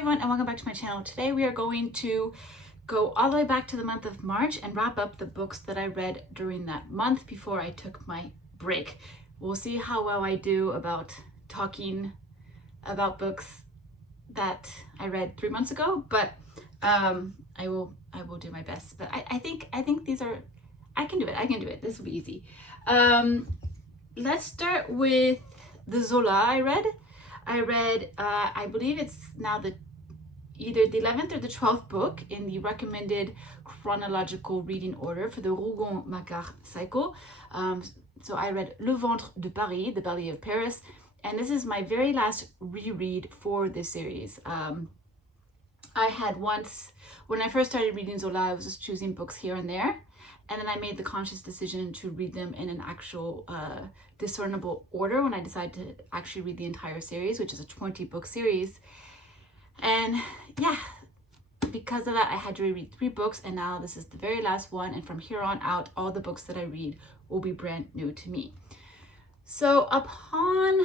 everyone, and welcome back to my channel. Today we are going to go all the way back to the month of March and wrap up the books that I read during that month before I took my break. We'll see how well I do about talking about books that I read 3 months ago, but I will do my best. But I think these are, I can do it. This will be easy. Let's start with the Zola I read. I believe it's now either the 11th or the 12th book in the recommended chronological reading order for the Rougon-Macquart cycle. So I read Le Ventre de Paris, The Belly of Paris, and this is my very last reread for this series. I had once, when I first started reading Zola, I was just choosing books here and there, and then I made the conscious decision to read them in an actual discernible order when I decided to actually read the entire series, which is a 20-book series. And yeah, because of that, I had to reread 3 books, and now this is the very last one, and from here on out, all the books that I read will be brand new to me. So upon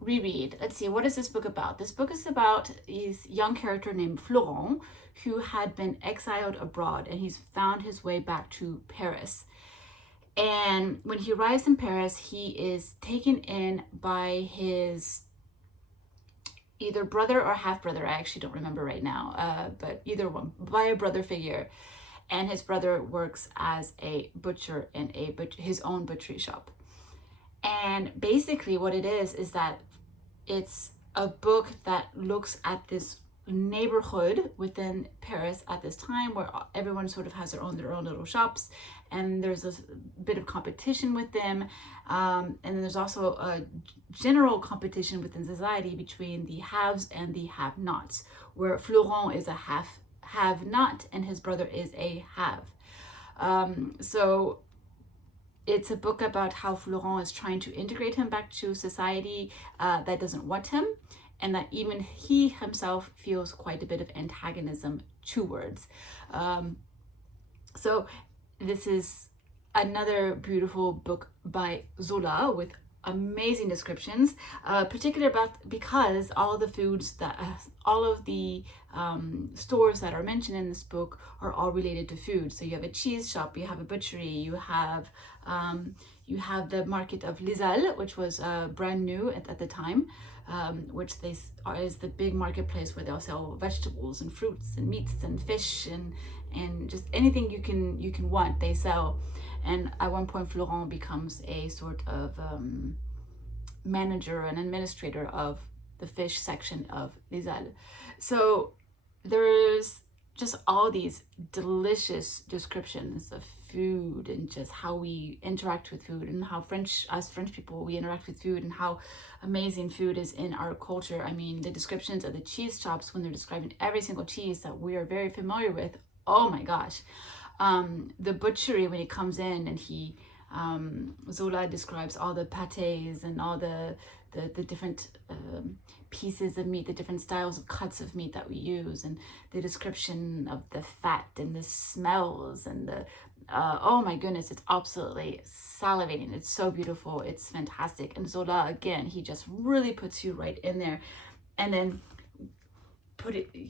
reread, let's see, what is this book about? This book is about this young character named Florent, who had been exiled abroad, and he's found his way back to Paris. And when he arrives in Paris, he is taken in by his either brother or half-brother, I actually don't remember right now, but either one, by a brother figure. And his brother works as a butcher in his own butchery shop. And basically what it is that it's a book that looks at this neighborhood within Paris at this time where everyone sort of has their own little shops, and there's a bit of competition with them, and then there's also a general competition within society between the haves and the have-nots, where Florent is a have-not and his brother is a have. So it's a book about how Florent is trying to integrate him back to society that doesn't want him, and that even he himself feels quite a bit of antagonism towards. So this is another beautiful book by Zola with amazing descriptions, particularly because all the foods that all of the stores that are mentioned in this book are all related to food. So you have a cheese shop, you have a butchery, you have the market of Les Halles, which was brand new at the time, which is the big marketplace where they'll sell vegetables and fruits and meats and fish and just anything you can want, they sell. And at one point, Florent becomes a sort of manager and administrator of the fish section of Les Halles. So there's just all these delicious descriptions of food and just how we interact with food, and how as French people, we interact with food, and how amazing food is in our culture. I mean, the descriptions of the cheese shops when they're describing every single cheese that we are very familiar with, oh my gosh. The butchery, when he comes in and Zola describes all the pâtés and all the different pieces of meat, the different styles of cuts of meat that we use, and the description of the fat and the smells and the oh my goodness, it's absolutely salivating. It's so beautiful, it's fantastic. And Zola, again, he just really puts you right in there, and then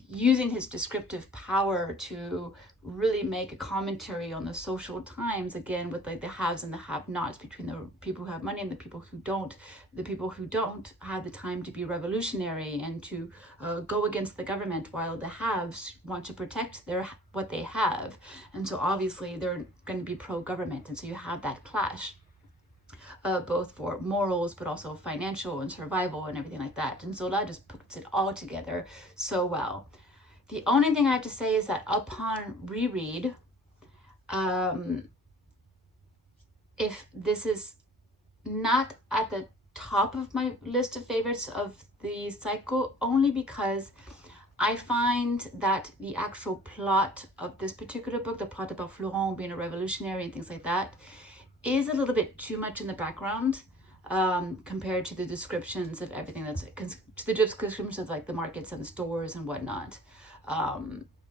using his descriptive power to really make a commentary on the social times, again with like the haves and the have-nots, between the people who have money and the people who don't have the time to be revolutionary and to go against the government, while the haves want to protect what they have, and so obviously they're going to be pro-government, and so you have that clash. Both for morals, but also financial and survival and everything like that. And Zola just puts it all together so well. The only thing I have to say is that upon reread, if this is not at the top of my list of favorites of the cycle, only because I find that the actual plot of this particular book, the plot about Florent being a revolutionary and things like that, is a little bit too much in the background compared to the descriptions of everything to the descriptions of like the markets and the stores and whatnot.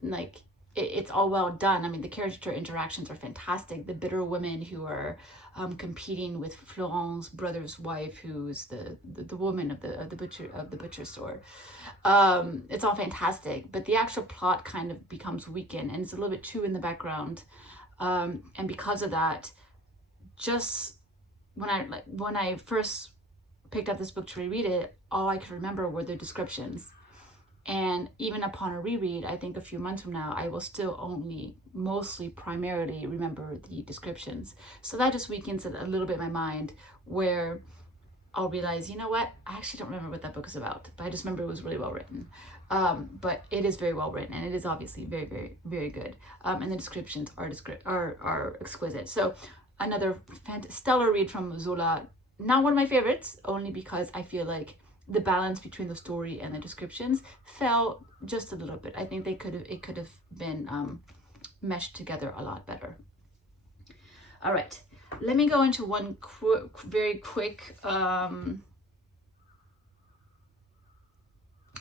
Like it's all well done. I mean, the character interactions are fantastic. The bitter women who are competing with Florent's brother's wife, who's the woman of the butcher store. It's all fantastic, but the actual plot kind of becomes weakened, and it's a little bit too in the background. And because of that, just when I first picked up this book to reread it, all I could remember were the descriptions. And even upon a reread, I think a few months from now, I will still only mostly primarily remember the descriptions. So that just weakens it a little bit in my mind, where I'll realize, you know what, I actually don't remember what that book is about, but I just remember it was really well written. But it is very well written, and it is obviously very, very, very good. And the descriptions are exquisite. So another stellar read from Zola. Not one of my favorites, only because I feel like the balance between the story and the descriptions fell just a little bit. I think it could have been meshed together a lot better. All right, let me go into one very quick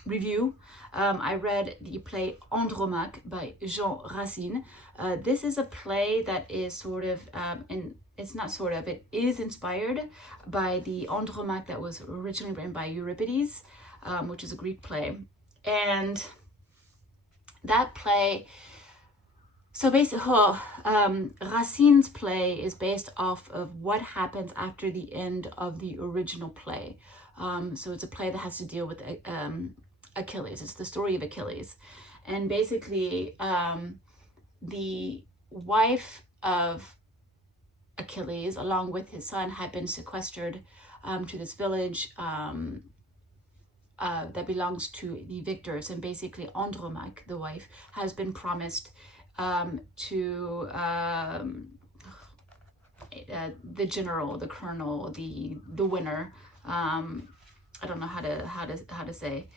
review. I read the play Andromaque by Jean Racine. This is a play that is sort of it is inspired by the Andromaque that was originally written by Euripides, which is a Greek play. And that play, so basically, Racine's play is based off of what happens after the end of the original play. So it's a play that has to deal with Achilles. It's the story of Achilles. And basically, the wife of Achilles, along with his son, had been sequestered to this village that belongs to the victors. And basically, Andromaque, the wife, has been promised to the general, the colonel, the winner. I don't know how to say.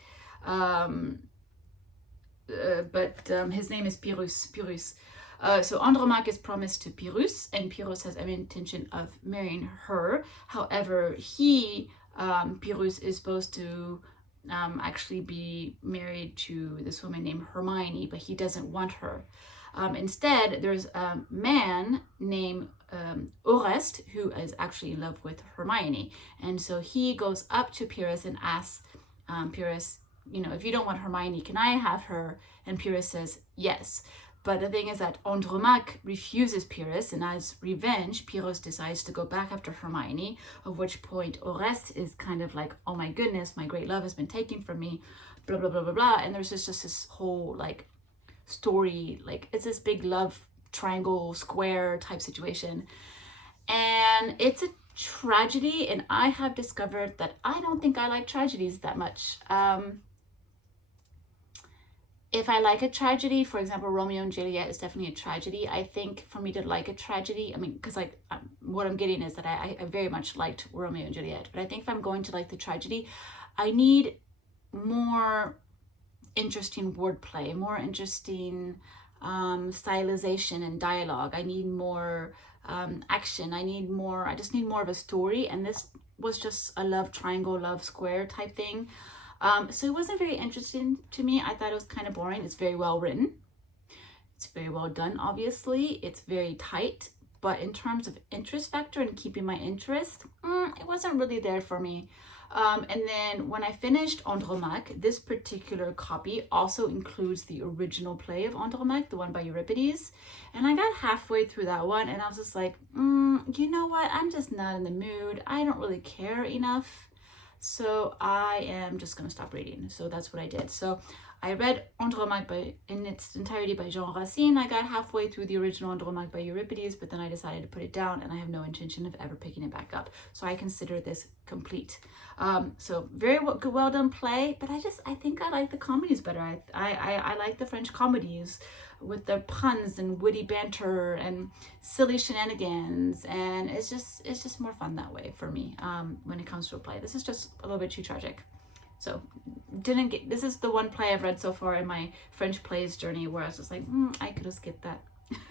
But his name is Pyrrhus. So Andromaque is promised to Pyrrhus, and Pyrrhus has every intention of marrying her. However, Pyrrhus is supposed to actually be married to this woman named Hermione, but he doesn't want her. Instead, there's a man named Oreste who is actually in love with Hermione. And so he goes up to Pyrrhus and asks Pyrrhus, if you don't want Hermione, can I have her? And Pyrrhus says yes. But the thing is that Andromaque refuses Pyrrhus, and as revenge, Pyrrhus decides to go back after Hermione, of which point Oreste is kind of like, oh my goodness, my great love has been taken from me, blah, blah, blah, blah, blah. And there's just this whole story, it's this big love triangle square type situation. And it's a tragedy, and I have discovered that I don't think I like tragedies that much. If I like a tragedy, for example, Romeo and Juliet is definitely a tragedy. I think for me to like a tragedy, because what I'm getting is that I very much liked Romeo and Juliet, but I think if I'm going to like the tragedy, I need more interesting wordplay, more interesting stylization and dialogue. I need more action. I just need more of a story, and this was just a love triangle, love square type thing. So it wasn't very interesting to me. I thought it was kind of boring. It's very well written. It's very well done, obviously. It's very tight. But in terms of interest factor and keeping my interest, it wasn't really there for me. And then when I finished Andromaque, this particular copy also includes the original play of Andromaque, the one by Euripides. And I got halfway through that one, and I was just like, you know what? I'm just not in the mood. I don't really care enough. So I am just going to stop reading. So that's what I did. So I read Andromaque in its entirety by Jean Racine. I got halfway through the original Andromaque by Euripides, but then I decided to put it down, and I have no intention of ever picking it back up. So I consider this complete. So very well done play, but I think I like the comedies better. I like the French comedies with their puns and witty banter and silly shenanigans, and it's just more fun that way for me when it comes to a play. This is just a little bit too tragic. So this is the one play I've read so far in my French plays journey where I was just like, I could have skipped that.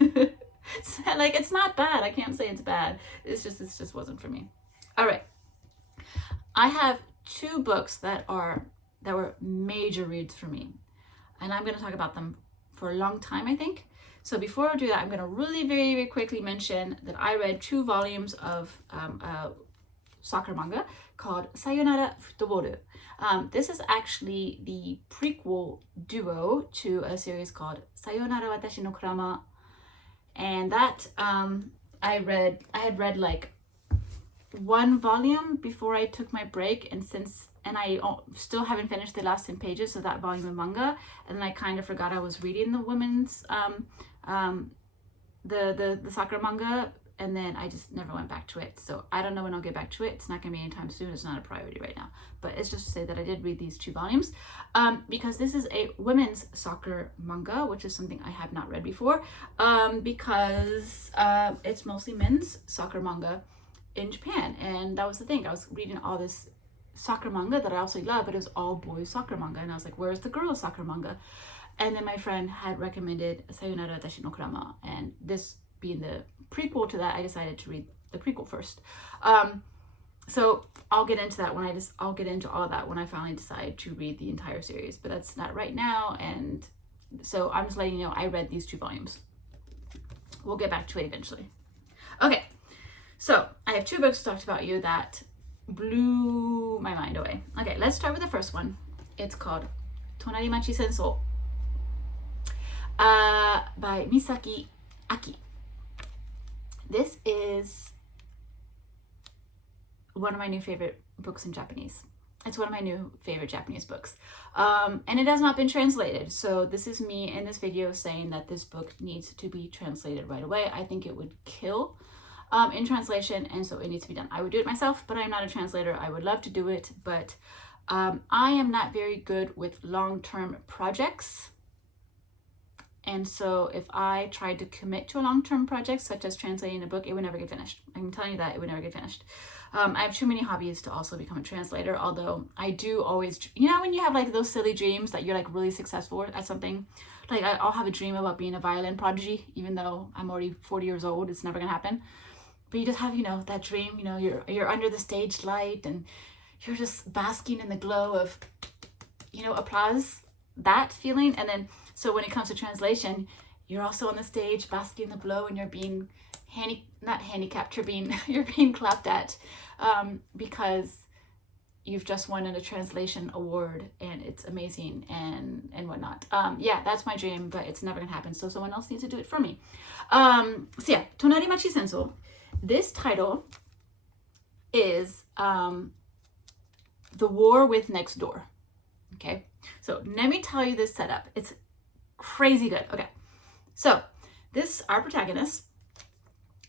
It's not bad. I can't say it's bad. This just wasn't for me. All right. I have two books that were major reads for me, and I'm going to talk about them for a long time, I think. So before I do that, I'm going to really very, very quickly mention that I read 2 volumes of soccer manga called Sayonara Football. This is actually the prequel duo to a series called Sayonara Watashi no Kurama, and that I had read like 1 volume before I took my break, and I still haven't finished the last 10 pages of that volume of manga, and then I kind of forgot I was reading the women's the soccer manga, and then I just never went back to it. So I don't know when I'll get back to it. It's not gonna be anytime soon. It's not a priority right now, but it's just to say that I did read these 2 volumes because this is a women's soccer manga, which is something I have not read before, because it's mostly men's soccer manga in Japan. And that was the thing. I was reading all this soccer manga that I absolutely love, but it was all boys soccer manga, and I was like, where's the girls soccer manga? And then my friend had recommended Sayonara Watashi no Kurama, and this being the prequel to that, I decided to read the prequel first. So I'll get into that I'll get into all of that when I finally decide to read the entire series, but that's not right now. And so I'm just letting you know I read these 2 volumes. We'll get back to it eventually. Okay, so I have 2 books to talk about you that blew my mind away. Okay, let's start with the first one. It's called となり町戦争by Misaki Aki. This is one of my new favorite books in Japanese. It's one of my new favorite Japanese books. And it has not been translated. So this is me in this video saying that this book needs to be translated right away. I think it would kill in translation, and so it needs to be done. I would do it myself, but I'm not a translator. I would love to do it, but I am not very good with long-term projects. And so if I tried to commit to a long-term project, such as translating a book, it would never get finished. I'm telling you that, it would never get finished. I have too many hobbies to also become a translator, although I do always, you know, when you have like those silly dreams that you're like really successful at something, like I'll have a dream about being a violin prodigy, even though I'm already 40 years old, it's never gonna happen. But you just have, you know, that dream, you know, you're under the stage light and you're just basking in the glow of, you know, applause, that feeling. And then, so when it comes to translation, you're also on the stage basking in the glow, and you're being not handicapped, you're being clapped at because you've just won a translation award and it's amazing and whatnot. Yeah, that's my dream, but it's never gonna happen. So someone else needs to do it for me. So yeah, となり町戦争. This title is The War with Next Door. Okay, so let me tell you this setup. It's crazy good. Okay, so our protagonist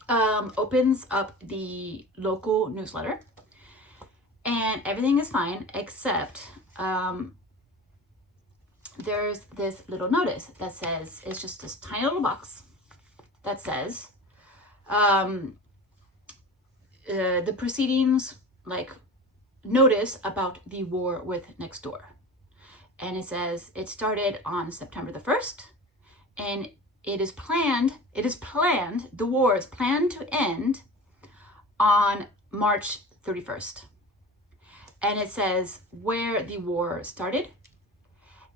opens up the local newsletter, and everything is fine except there's this little notice that says, it's just this tiny little box that says the proceedings, like notice about the war with next door. And it says it started on September the 1st, and the war is planned to end on March 31st. And it says where the war started,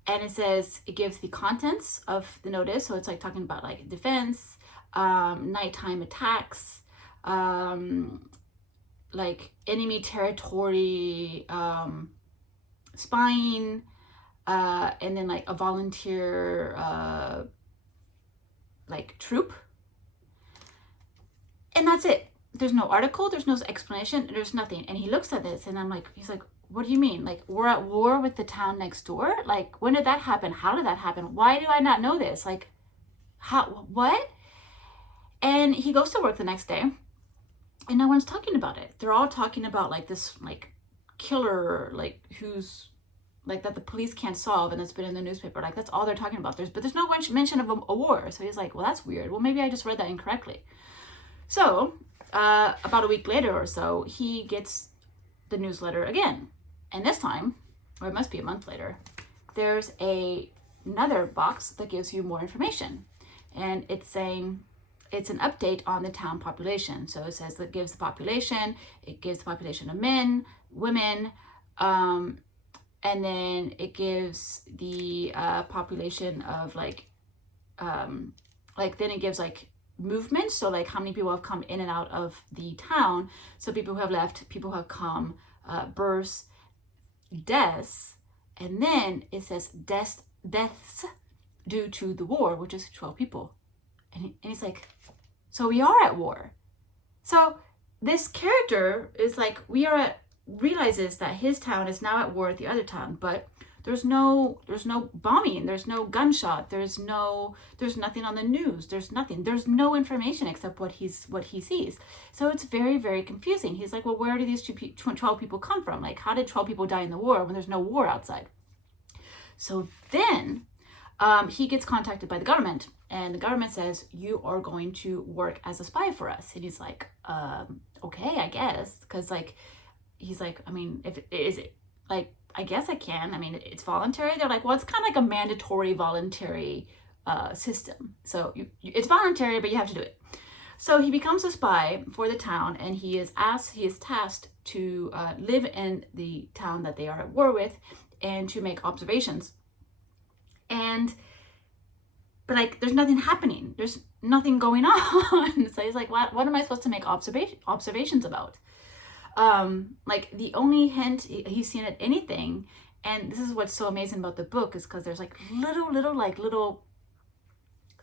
and it gives the contents of the notice. So it's like talking about like defense, nighttime attacks, like enemy territory, spying, and then like a volunteer like troop, and that's it. There's no article, there's no explanation, there's nothing. And he looks at this and he's like, what do you mean? Like, we're at war with the town next door? Like, when did that happen? How did that happen? Why do I not know this? Like, how, what? And he goes to work the next day and no one's talking about it. They're all talking about like this like killer, like who's like that the police can't solve, and it's been in the newspaper. Like, that's all they're talking about. But there's no mention of a war. So he's like, well, that's weird. Well, maybe I just read that incorrectly. So about a week later or so, he gets the newsletter again. And this time, or it must be a month later, there's another box that gives you more information. And it's saying it's an update on the town population. So it says that it gives the population of men, women, and then it gives the population of like like then it gives like movement, so like how many people have come in and out of the town, so people who have left, people who have come, births, deaths, and then it says deaths due to the war, which is 12 people. And he's like, so we are at war. So this character is like, realizes that his town is now at war with the other town, but there's no bombing, there's no gunshot, there's nothing on the news, there's no information except what he sees. So it's very, very confusing. He's like, well, where do these 12 people come from? Like, how did 12 people die in the war when there's no war outside? So then he gets contacted by the government, and the government says, you are going to work as a spy for us. And he's like, okay, I guess. Because like, he's like, I mean, I guess I can. I mean, it's voluntary. They're like, well, it's kind of like a mandatory voluntary system. So it's voluntary, but you have to do it. So he becomes a spy for the town, and he is tasked to live in the town that they are at war with and to make observations. But like, there's nothing happening. There's nothing going on. So he's like, what am I supposed to make observations about? Like the only hint he's seen at anything, and this is what's so amazing about the book, is because there's like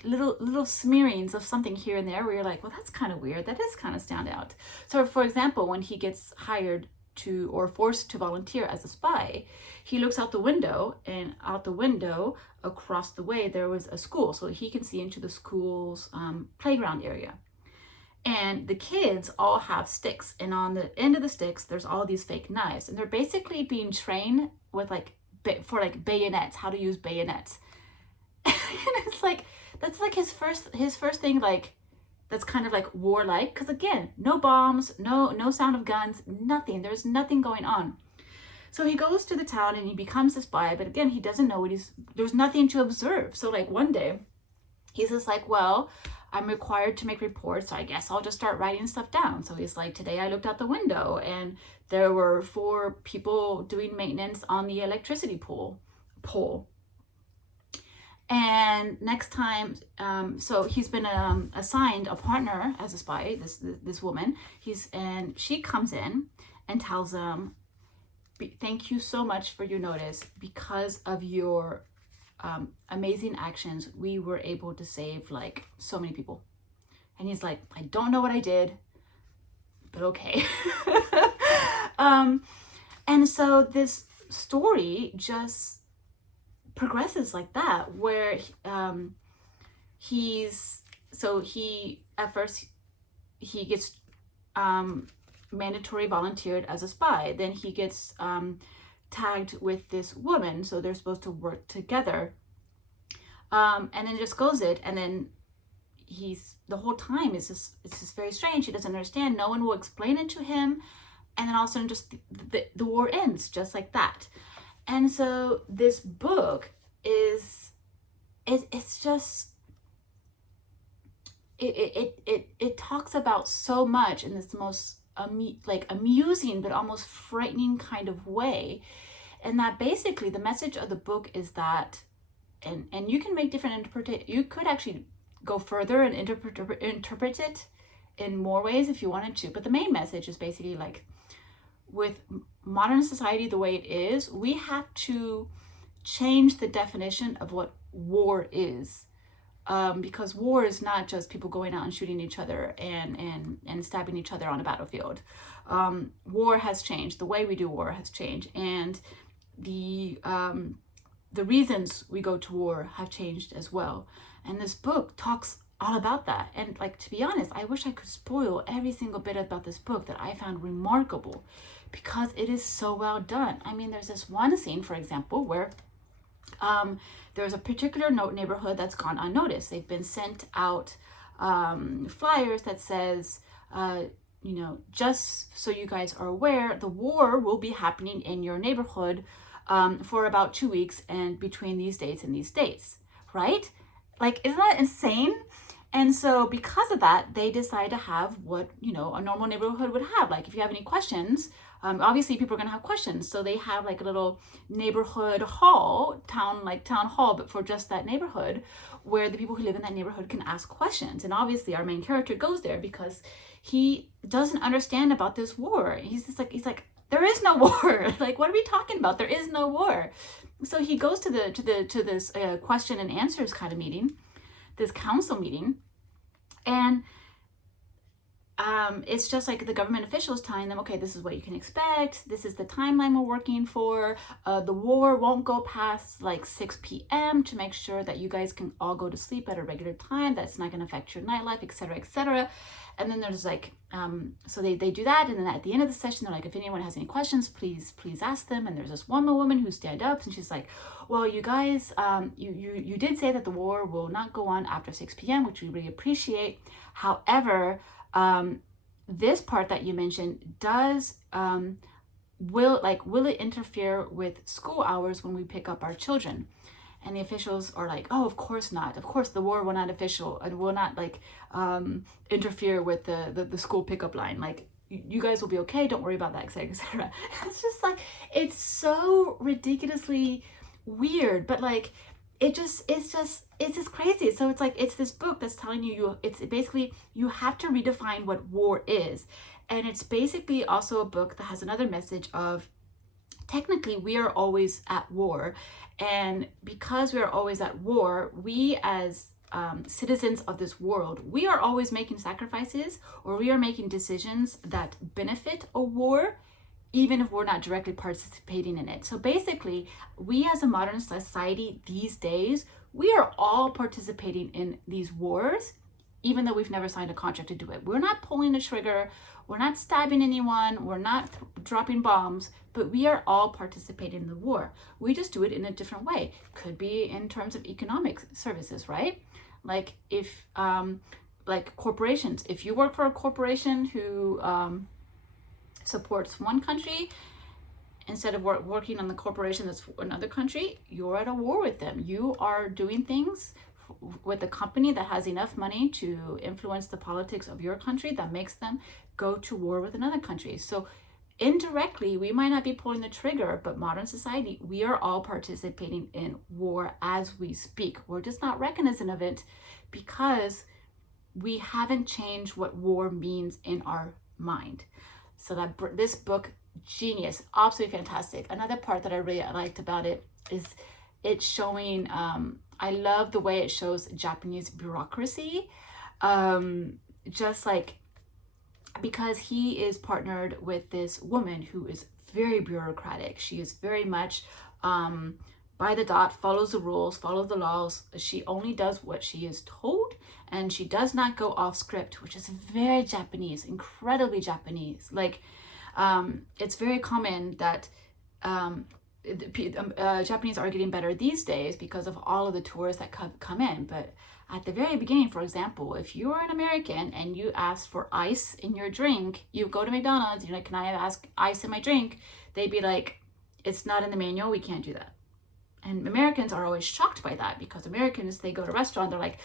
little smearings of something here and there where you're like, well, that's kind of weird. That does kind of stand out. So for example, when he gets hired to or forced to volunteer as a spy, he looks out the window, and out the window across the way there was a school, so he can see into the school's playground area. And the kids all have sticks, and on the end of the sticks there's all these fake knives, and they're basically being trained with for bayonets, how to use bayonets. And it's like, that's like his first thing, like that's kind of like warlike, because again, no bombs, no sound of guns, nothing. There's nothing going on. So he goes to the town and he becomes a spy, but again, he doesn't know there's nothing to observe. So like one day he's just like, well, I'm required to make reports, so I guess I'll just start writing stuff down. So he's like, today I looked out the window and there were 4 people doing maintenance on the electricity pole. And next time, so he's been assigned a partner as a spy, this woman. And she comes in and tells him, thank you so much for your notice. Because of your amazing actions, we were able to save like so many people. And he's like, I don't know what I did, but okay. And so this story just progresses like that, where he at first he gets mandatory volunteered as a spy, then he gets tagged with this woman, so they're supposed to work together, and then just goes it, and then the whole time it's just very strange. He doesn't understand, no one will explain it to him, and then all of a sudden just the war ends just like that. And so this book it talks about so much in this most amusing but almost frightening kind of way, and that basically the message of the book is that, and you can make different interpretations. You could actually go further and interpret it in more ways if you wanted to, but the main message is basically like, with modern society the way it is, we have to change the definition of what war is, because war is not just people going out and shooting each other and stabbing each other on a battlefield. War has changed. The way we do war has changed, and the reasons we go to war have changed as well. And this book talks all about that. And like, to be honest, I wish I could spoil every single bit about this book that I found remarkable, because it is so well done. I mean, there's this one scene, for example, where there's a particular neighborhood that's gone unnoticed. They've been sent out flyers that says, just so you guys are aware, the war will be happening in your neighborhood for about 2 weeks, and between these dates and these dates, right? Like, isn't that insane? And so because of that, they decide to have what, you know, a normal neighborhood would have. Like if you have any questions, obviously people are going to have questions. So they have like a little neighborhood hall, town hall, but for just that neighborhood, where the people who live in that neighborhood can ask questions. And obviously our main character goes there because he doesn't understand about this war. He's like, there is no war. Like, what are we talking about? There is no war. So he goes to this question and answers kind of meeting, this council meeting, and it's just like the government officials telling them, okay, this is what you can expect. This is the timeline we're working for. The war won't go past like 6 p.m. to make sure that you guys can all go to sleep at a regular time. That's not going to affect your nightlife, etc., etc. And then there's like, so they do that. And then at the end of the session, they're like, if anyone has any questions, please ask them. And there's this one woman who stand up and she's like, well, you guys, you did say that the war will not go on after 6 p.m., which we really appreciate. However, this part that you mentioned does, will it interfere with school hours when we pick up our children? And the officials are like, oh, of course not. Of course, the war will not interfere with the school pickup line. Like, you guys will be okay. Don't worry about that, etc., etc. It's just like, it's so ridiculously weird, but like, it's just crazy. So it's like, it's this book that's telling you, it's basically, you have to redefine what war is. And it's basically also a book that has another message of, technically, we are always at war. And because we are always at war, we as citizens of this world, we are always making sacrifices, or we are making decisions that benefit a war, even if we're not directly participating in it. So basically, we as a modern society these days, we are all participating in these wars, even though we've never signed a contract to do it. We're not pulling the trigger, we're not stabbing anyone, we're not dropping bombs, but we are all participating in the war. We just do it in a different way. Could be in terms of economic services, right? Like if, like corporations, if you work for a corporation who supports one country, instead of working on the corporation that's another country, you're at a war with them. You are doing things with a company that has enough money to influence the politics of your country that makes them go to war with another country. So indirectly, we might not be pulling the trigger, but modern society, we are all participating in war as we speak. We're just not recognizant of it because we haven't changed what war means in our mind. So that this book, genius, absolutely fantastic. Another part that I really liked about it is it's showing, I love the way it shows Japanese bureaucracy, just like, because he is partnered with this woman who is very bureaucratic. She is very much by the dot, follows the rules, follows the laws. She only does what she is told, and she does not go off script, which is very Japanese, incredibly Japanese. Like, it's very common that Japanese are getting better these days because of all of the tourists that come in. But at the very beginning, for example, if you are an American and you ask for ice in your drink, you go to McDonald's, you're like, can I ask ice in my drink? They'd be like, it's not in the manual, we can't do that. And Americans are always shocked by that, because Americans, they go to a restaurant, they're like,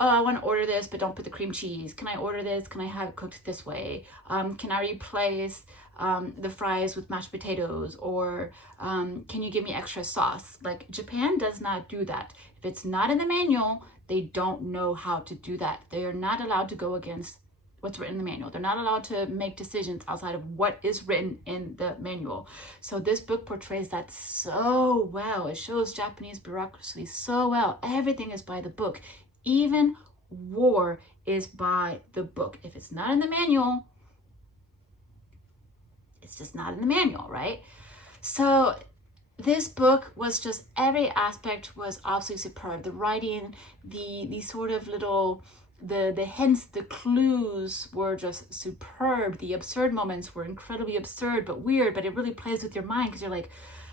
oh, I want to order this, but don't put the cream cheese. Can I order this? Can I have it cooked this way? Can I replace the fries with mashed potatoes? Or can you give me extra sauce? Like, Japan does not do that. If it's not in the manual, they don't know how to do that. They are not allowed to go against what's written in the manual. They're not allowed to make decisions outside of what is written in the manual. So this book portrays that so well. It shows Japanese bureaucracy so well. Everything is by the book. Even war is by the book. If it's not in the manual, it's just not in the manual, right? So this book was just, every aspect was absolutely superb. The writing, the sort of little, the hints, the clues were just superb. The absurd moments were incredibly absurd but weird, but it really plays with your mind, because you're like,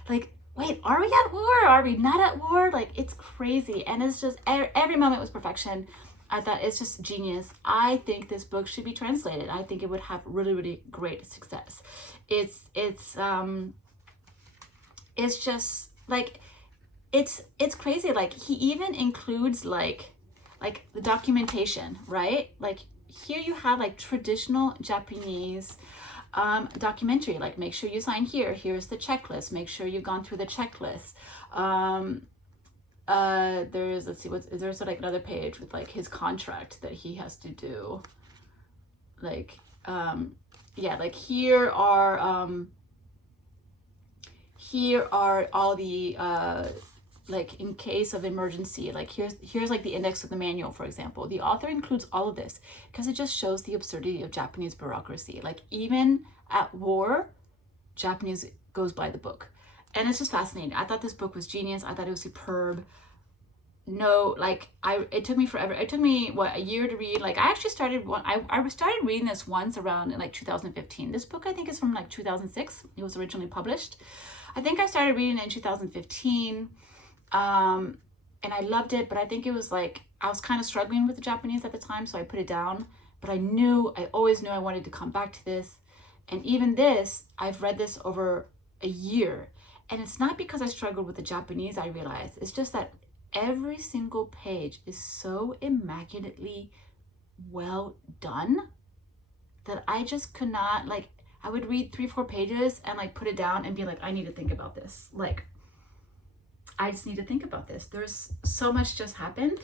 wait, are we at war? Are we not at war? Like, it's crazy. And it's just, every moment was perfection. I thought it's just genius. I think this book should be translated. I think it would have really, really great success. It's just like, it's crazy. Like, he even includes like like the documentation, right? Like here you have like traditional Japanese documentary, like make sure you sign here, here's the checklist, make sure you've gone through the checklist. There's, let's see, there's like another page with like his contract that he has to do. Like, yeah, like here are all the, like in case of emergency, like here's like the index of the manual, for example. The author includes all of this because it just shows the absurdity of Japanese bureaucracy. Like even at war, Japanese goes by the book. And it's just fascinating. I thought this book was genius. I thought it was superb. No, like it took me forever. It took me a year to read. Like I actually started I started reading this once around in like 2015. This book I think is from like 2006. It was originally published. I think I started reading it in 2015. And I loved it, but I think it was like I was kind of struggling with the Japanese at the time, so I put it down. But I always knew I wanted to come back to this. And even this, I've read this over a year. And it's not because I struggled with the Japanese, I realized. It's just that every single page is so immaculately well done that I just could not, like, I would read 3-4 pages and like put it down and be like, I need to think about this. Like, I just need to think about this. There's so much just happened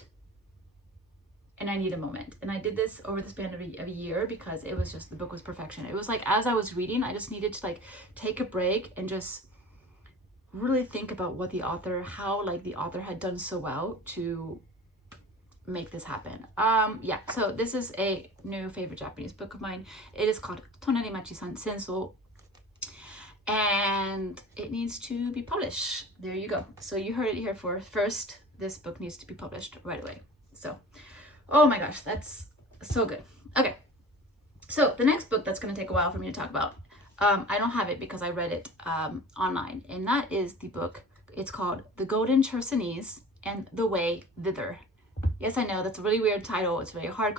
and I need a moment. And I did this over the span of a year because it was just, the book was perfection. It was like, as I was reading, I just needed to like take a break and just really think about what the author, how like the author had done so well to make this happen. Yeah, so this is a new favorite Japanese book of mine. It is called となり町戦争, and it needs to be published. There you go. So you heard it here first. This book needs to be published right away. So, oh my gosh, that's so good. Okay, so the next book that's going to take a while for me to talk about, I don't have it because I read it online, and that is the book. It's called The Golden Chersonese and The Way Thither. Yes, I know that's a really weird title. It's a very hard,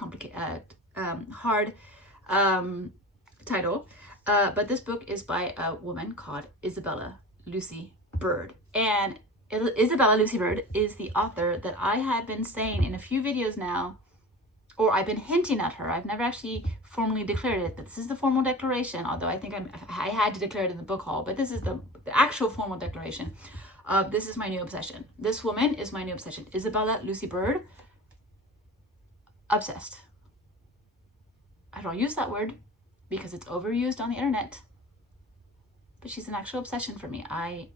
title. But this book is by a woman called Isabella Lucy Bird. And Isabella Lucy Bird is the author that I have been saying in a few videos now, or I've been hinting at her. I've never actually formally declared it, but this is the formal declaration, although I think I had to declare it in the book haul, but this is the actual formal declaration of this is my new obsession. This woman is my new obsession. Isabella Lucy Bird. Obsessed. I don't use that word because it's overused on the internet, but she's an actual obsession for me. I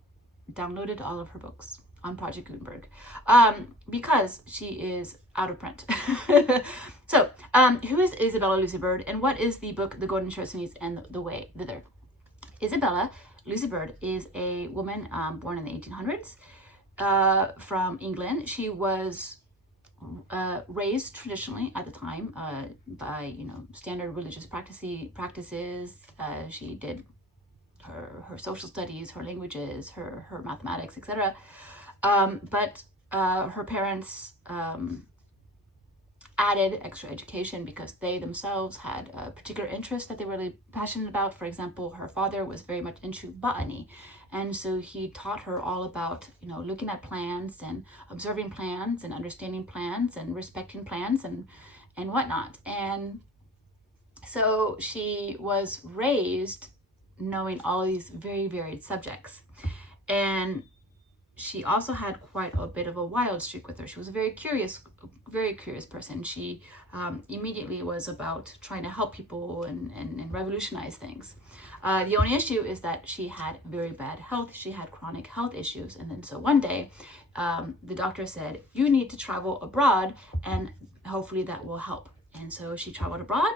downloaded all of her books on Project Gutenberg because she is out of print. So who is Isabella Lucy Bird, and what is the book The Golden Chersonese and The Way Thither? Isabella Lucy Bird is a woman born in the 1800s from England. She was raised traditionally at the time by standard religious practices. She did her social studies, her languages, her mathematics, etc. But her parents added extra education because they themselves had a particular interest that they were really passionate about. For example, her father was very much into botany, and so he taught her all about looking at plants and observing plants and understanding plants and respecting plants and whatnot. And so she was raised knowing all these very varied subjects. And she also had quite a bit of a wild streak with her. She was a very curious person. She immediately was about trying to help people and revolutionize things. The only issue is that she had very bad health. She had chronic health issues. And then so one day, the doctor said, you need to travel abroad and hopefully that will help. And so she traveled abroad,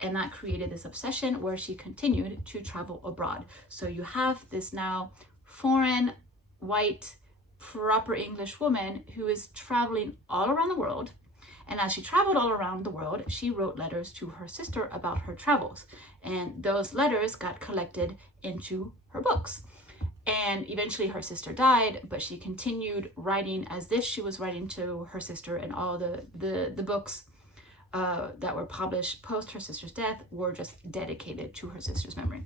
and that created this obsession where she continued to travel abroad. So you have this now foreign, white, proper English woman who is traveling all around the world. And as she traveled all around the world, she wrote letters to her sister about her travels. And those letters got collected into her books. And eventually her sister died, but she continued writing as if she was writing to her sister, and all the books that were published post her sister's death were just dedicated to her sister's memory.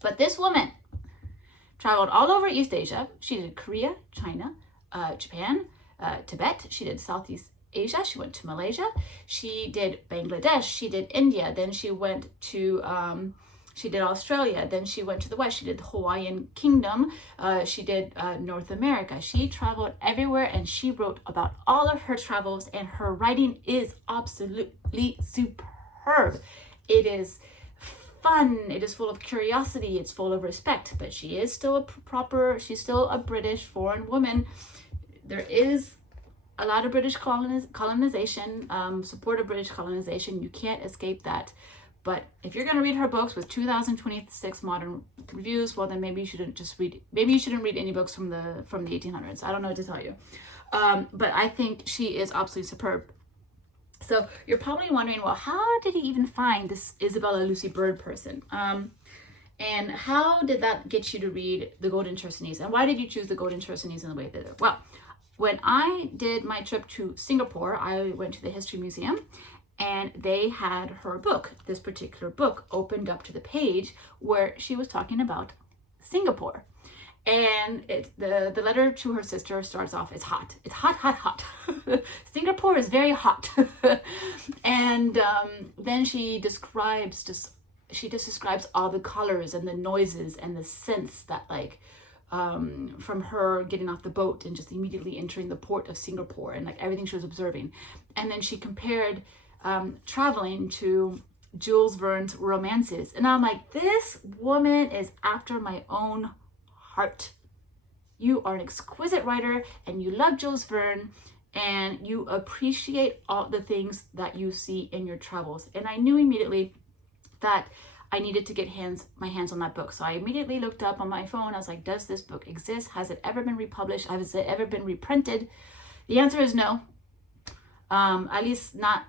But this woman traveled all over East Asia. She did Korea, China, Japan, Tibet. She did Southeast Asia, she went to Malaysia, she did Bangladesh, she did India, then she went to she did Australia, then she went to the West, she did the Hawaiian Kingdom, she did North America. She traveled everywhere, and she wrote about all of her travels, and her writing is absolutely superb. It is fun, it is full of curiosity, it's full of respect, but she is still she's still a British foreign woman. There is a lot of British colonization, support of British colonization. You can't escape that. But if you're going to read her books with 2026 modern reviews, well, then maybe you shouldn't read any books from the 1800s. I don't know what to tell you. But I think she is absolutely superb. So you're probably wondering, well, how did he even find this Isabella Lucy Bird person? And how did that get you to read the Golden Chersonese? And why did you choose the Golden Chersonese in the way that it? Well, when I did my trip to Singapore, I went to the History Museum, and they had her book, this particular book, opened up to the page where she was talking about Singapore. And the letter to her sister starts off, it's hot. It's hot, hot, hot. Singapore is very hot. And then she describes all the colors and the noises and the scents that from her getting off the boat and just immediately entering the port of Singapore, and everything she was observing. And then she compared traveling to Jules Verne's romances. And I'm like, this woman is after my own heart. You are an exquisite writer, and you love Jules Verne, and you appreciate all the things that you see in your travels. And I knew immediately that I needed to get my hands on that book. So I immediately looked up on my phone. I was like, does this book exist? Has it ever been republished? Has it ever been reprinted? The answer is no. At least not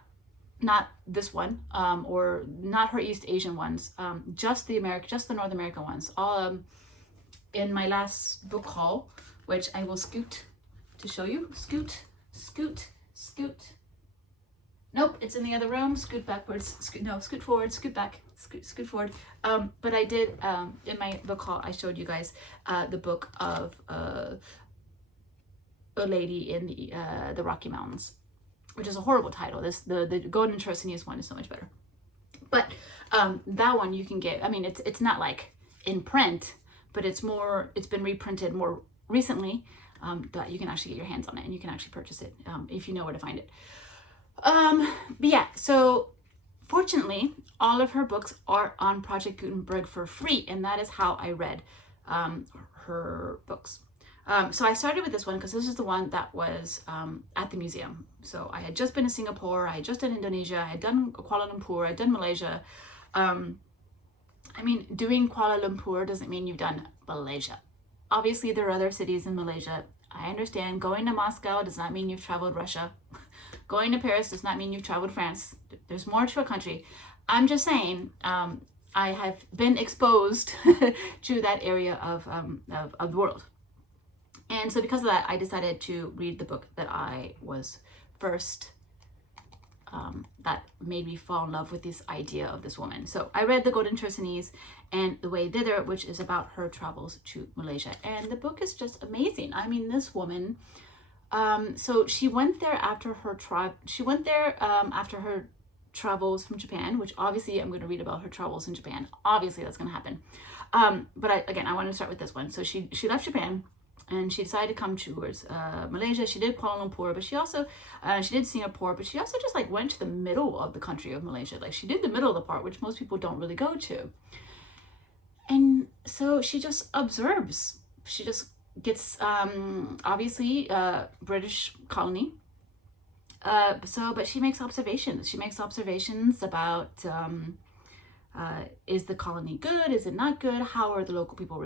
this one, or not her East Asian ones. Just the North American ones. All in my last book haul, which I will scoot to show you. Scoot. Nope, it's in the other room. Scoot backwards. Scoot forward. Scoot back. Scoot forward. But I did in my book haul, I showed you guys the book of a lady in the Rocky Mountains, which is a horrible title. The Golden Chersonese one is so much better. But that one you can get. I mean, it's not in print, but it's been reprinted more recently, that you can actually get your hands on it, and you can actually purchase it if you know where to find it. But yeah, so fortunately, all of her books are on Project Gutenberg for free, and that is how I read her books. So I started with this one because this is the one that was at the museum. So I had just been to Singapore, I had just done Indonesia, I had done Kuala Lumpur, I had done Malaysia. Doing Kuala Lumpur doesn't mean you've done Malaysia. Obviously, there are other cities in Malaysia. I understand. Going to Moscow does not mean you've traveled Russia. Going to Paris does not mean you've traveled France. There's more to a country. I'm just saying, I have been exposed to that area of the world. And so because of that, I decided to read the book that I was first, that made me fall in love with this idea of this woman. So I read The Golden Chersonese and The Way Thither, which is about her travels to Malaysia. And the book is just amazing. I mean, this woman, so she went there after her after her travels from Japan, which obviously I'm going to read about her travels in Japan. Obviously that's going to happen. But I want to start with this one. So she left Japan, and she decided to come towards Malaysia. She did Kuala Lumpur, but she also she did Singapore, but she also just went to the middle of the country of Malaysia. She did the middle of the part, which most people don't really go to. And so she just observes. She just gets obviously British colony. But she makes observations. She makes observations about is the colony good? Is it not good? How are the local people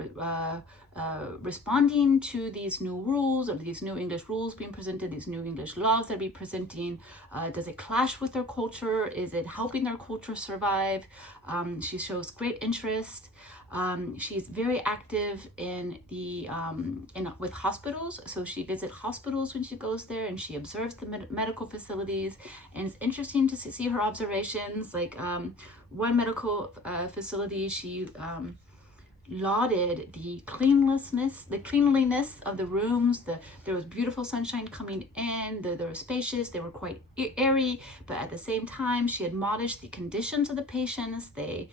responding to these new rules, or these new English rules being presented, these new English laws that be presenting? Does it clash with their culture? Is it helping their culture survive? She shows great interest. She's very active in with hospitals. So she visits hospitals when she goes there, and she observes the medical facilities. And it's interesting to see her observations. One medical facility, she lauded the cleanliness of the rooms. There was beautiful sunshine coming in. They were spacious. They were quite airy, but at the same time, she admonished the conditions of the patients. The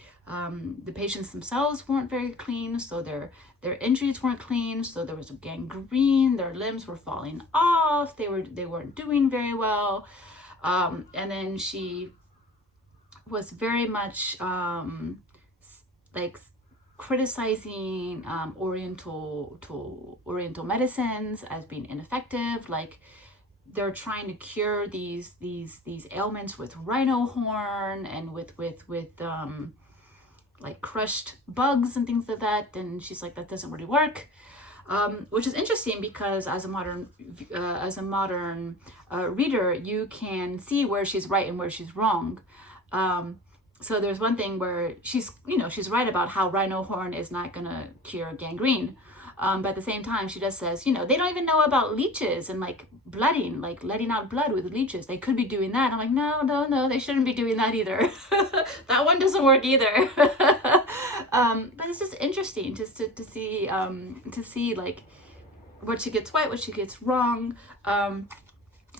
patients themselves weren't very clean, so their injuries weren't clean. So there was gangrene. Their limbs were falling off. They weren't doing very well. And then she was very much like criticizing Oriental medicines as being ineffective. Like they're trying to cure these ailments with rhino horn and with like crushed bugs and things like that. And she's like, that doesn't really work. Which is interesting because as a modern reader, you can see where she's right and where she's wrong. So there's one thing where she's right about how rhino horn is not going to cure gangrene. But at the same time, she just says, they don't even know about leeches and like blooding, like letting out blood with leeches. They could be doing that. I'm like, no, they shouldn't be doing that either. That one doesn't work either. But it's just interesting just to see like what she gets right, what she gets wrong.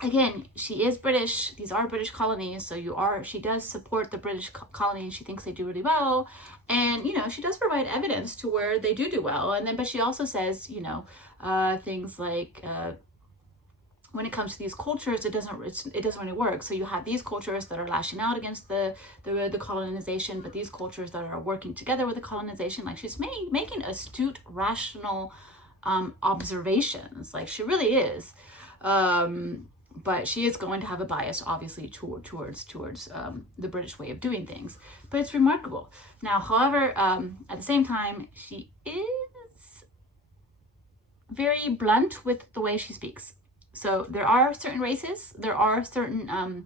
Again, she is British. These are British colonies, so she does support the British colonies. She thinks they do really well, and she does provide evidence to where they do well. And then, but she also says, things like when it comes to these cultures, it doesn't really work. So you have these cultures that are lashing out against the colonization, but these cultures that are working together with the colonization. Like she's making astute, rational observations. Like she really is. But she is going to have a bias, obviously, towards the British way of doing things. But it's remarkable. Now, however, at the same time, she is very blunt with the way she speaks. So there are certain races, there are certain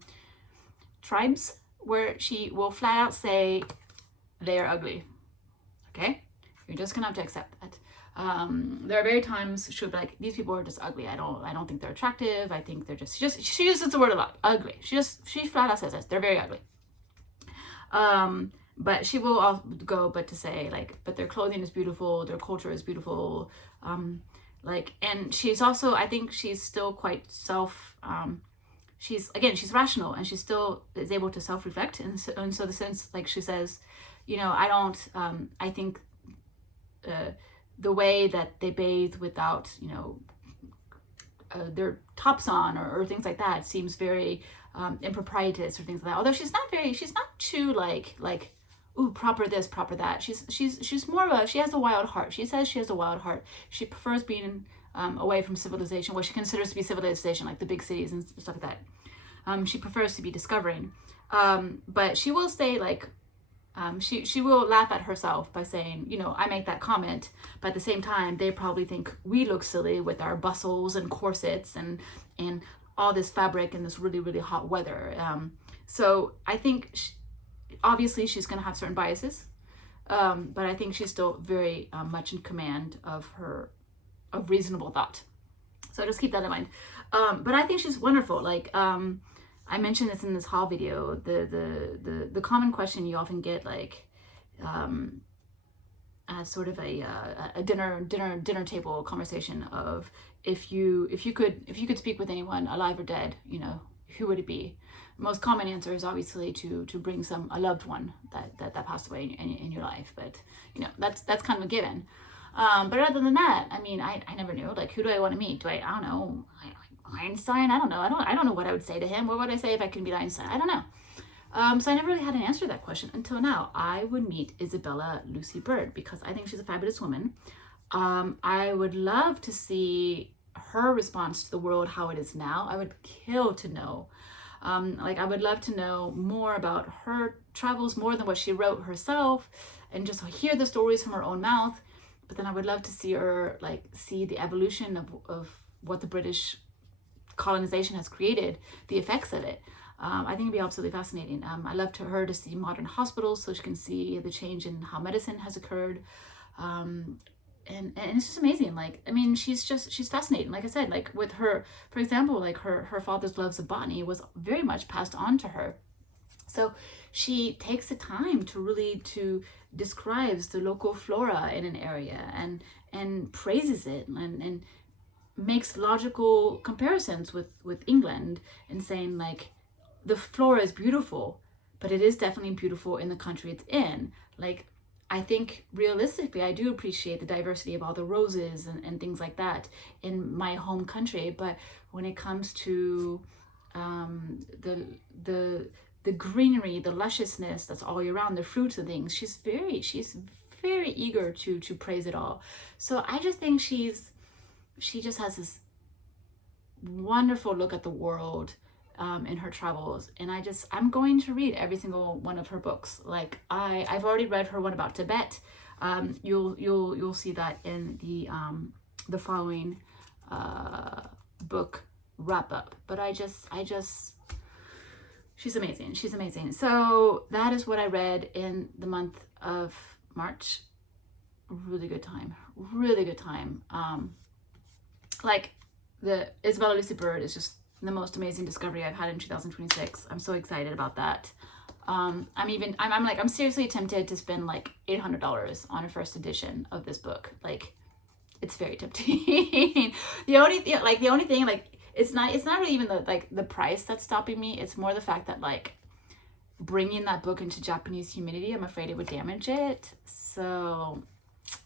tribes where she will flat out say they are ugly. Okay? You're just gonna have to accept that. There are very times she'll be like, these people are just ugly. I don't think they're attractive. I think they're she uses the word a lot, ugly. She flat out says this. They're very ugly. But she will also go, but to say like, but their clothing is beautiful. Their culture is beautiful. And she's also, I think she's still quite she's rational, and she still is able to self-reflect. And so the sense, like she says, I think, the way that they bathe without, their tops on or things like that seems very improprietous or things like that. Although she's not too like ooh, proper this, proper that. She's more of she has a wild heart. She says she has a wild heart. She prefers being away from civilization, what she considers to be civilization, like the big cities and stuff like that. She prefers to be discovering. But she will say like, she will laugh at herself by saying, I make that comment, but at the same time, they probably think we look silly with our bustles and corsets and all this fabric in this really, really hot weather. So I think, obviously, she's going to have certain biases, but I think she's still very much in command of reasonable thought. So just keep that in mind. But I think she's wonderful. Like, I mentioned this in this haul video. The common question you often get, like, as sort of a dinner table conversation of if you could speak with anyone, alive or dead, who would it be? Most common answer is obviously to bring a loved one that passed away in your life. But that's kind of a given. But other than that, I mean, I never knew. Like, who do I want to meet? I don't know. Einstein? I don't know. I don't know what I would say to him. What would I say if I could meet Einstein? I don't know. So I never really had an answer to that question until now. I would meet Isabella Lucy Bird because I think she's a fabulous woman. I would love to see her response to the world, how it is now. I would kill to know. I would love to know more about her travels, more than what she wrote herself, and just hear the stories from her own mouth. But then I would love to see her, see the evolution of what the British colonization has created, the effects of it. I think it'd be absolutely fascinating. I love her to see modern hospitals so she can see the change in how medicine has occurred. And it's just amazing. She's fascinating. Like I said, with her, for example, her father's loves of botany was very much passed on to her. So she takes the time to really to describes the local flora in an area and praises it and makes logical comparisons with England and saying like the flora is beautiful, but it is definitely beautiful in the country it's in. Like, I think realistically, I do appreciate the diversity of all the roses and things like that in my home country. But when it comes to the greenery, the lusciousness that's all year round, the fruits and things, she's very eager to praise it all. So I just think she just has this wonderful look at the world in her travels, and I'm going to read every single one of her books. Like I've already read her one about Tibet. You'll see that in the following book, Wrapup. But she's amazing. So that is what I read in the month of March. Really good time. Like the Isabella Lucy Bird is just the most amazing discovery I've had in 2026. I'm so excited about that. I'm seriously tempted to spend like $800 on a first edition of this book. Like, it's very tempting. the only thing, like, it's not really even the price that's stopping me. It's more the fact that like bringing that book into Japanese humidity, I'm afraid it would damage it. So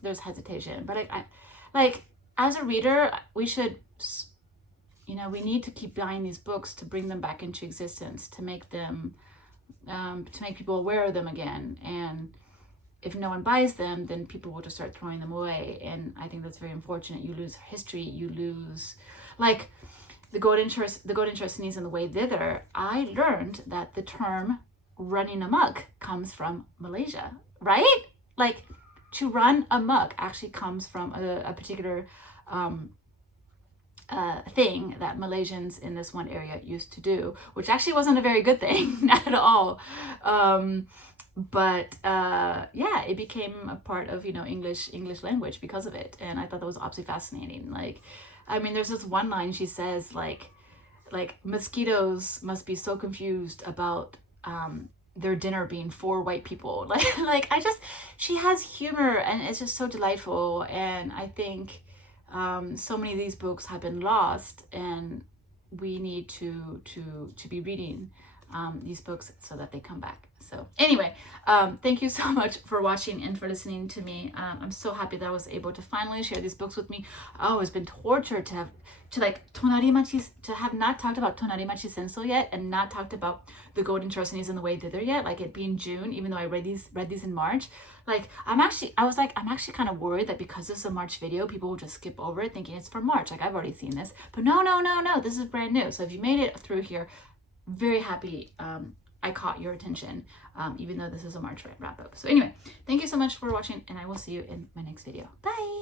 there's hesitation. But I like, as a reader, we should, we need to keep buying these books to bring them back into existence, to make them, to make people aware of them again. And if no one buys them, then people will just start throwing them away. And I think that's very unfortunate. You lose history. You lose, like, the golden Chersonese and the way thither. I learned that the term running amok comes from Malaysia, right? Like, to run amok actually comes from a particular thing that Malaysians in this one area used to do, which actually wasn't a very good thing at all. But it became a part of English language because of it, and I thought that was absolutely fascinating. Like, I mean, there's this one line she says, like mosquitoes must be so confused about their dinner being 4 white people. Like she has humor, and it's just so delightful. And I think so many of these books have been lost, and we need to be reading these books so that they come back. So anyway, thank you so much for watching and for listening to me. I'm so happy that I was able to finally share these books with me. Oh, it's been torture to have not talked about Toなり町戦争yet, and not talked about the golden Chersonese and the way thither yet, like it being June, even though I read these in March. Like, I'm actually kind of worried that because it's a March video, people will just skip over it thinking it's for March. Like, I've already seen this, but no, this is brand new. So if you made it through here, very happy I caught your attention, even though this is a March wrap up. So anyway, thank you so much for watching, and I will see you in my next video. Bye.